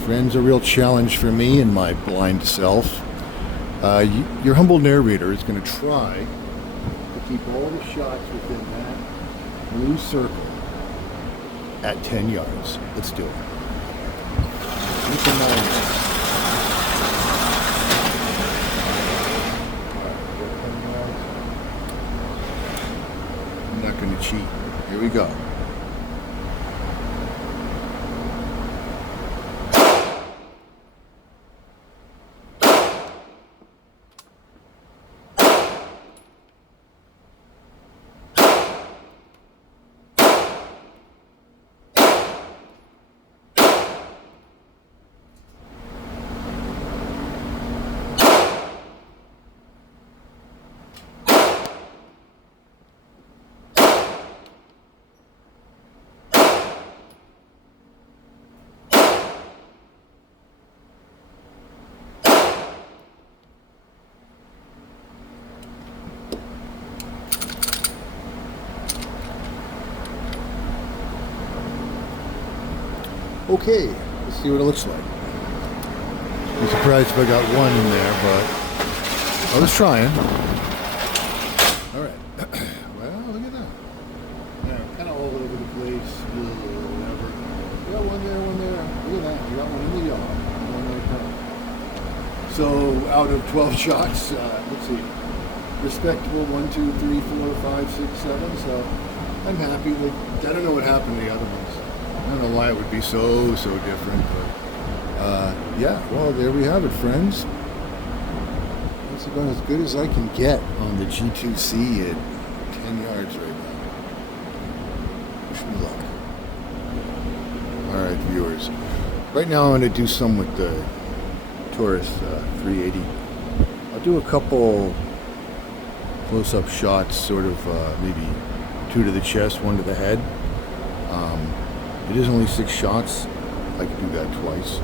friends, a real challenge for me and my blind self. Your humble narrator is going to try to keep all the shots within that blue circle at 10 yards. Let's do it. Keep in mind. I'm not going to cheat. Here we go. Okay, let's see what it looks like. I'm surprised if I got one in there, but I was trying. All right. Well, look at that. Yeah, kind of all over the place. Whatever. You got one there, one there. Look at that. You got one in the yard. One right there. So out of 12 shots, let's see. Respectable 1, 2, 3, 4, 5, 6, 7. So I'm happy with. I don't know what happened to the other ones. I don't know why it would be so different, but yeah, well, there we have it, friends. That's about as good as I can get on the G2C at 10 yards right now. Wish me luck. All right, viewers. Right now I'm going to do some with the Taurus 380. I'll do a couple close-up shots, sort of maybe 2 to the chest, 1 to the head. It is only 6 shots. I can do that twice.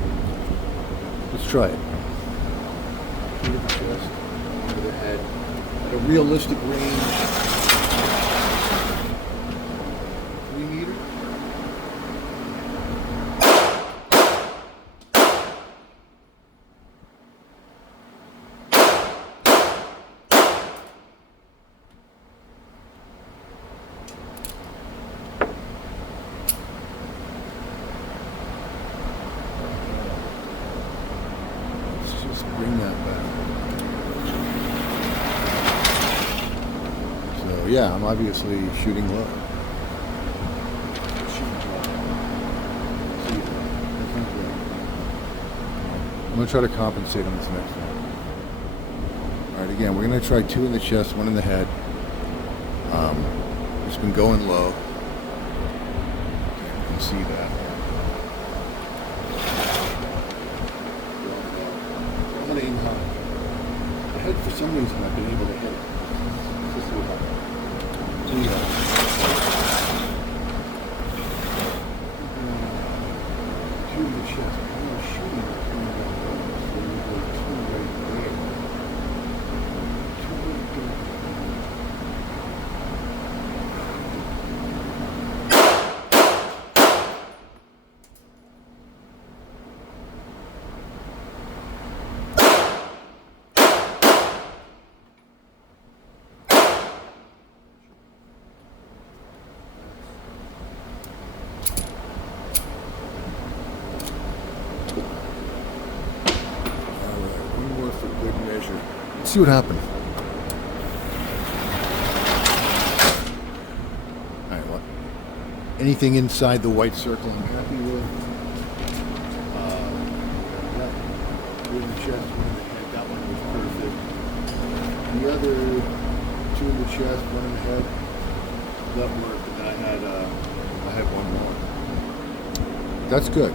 Let's try it. 2 to the chest, 1 to the head. At a realistic range. 3 meters. Bring that back. So yeah, I'm obviously shooting low. I'm going to try to compensate on this next one. Alright, again, we're going to try 2 in the chest, 1 in the head. It's been going low. You can see that. Aim high. The head, for some reason, I've been able to hit it. Just so high. 2 yards. Two in the chest. I'm not shooting it. So you go 2 right there. 2 right there. Let's see what happened. Alright, well, anything inside the white circle I'm happy with. Yeah, 2 in the chest, 1 in the head. That one was perfect. The other 2 in the chest, 1 in the head. That worked, and I had 1 more. That's good.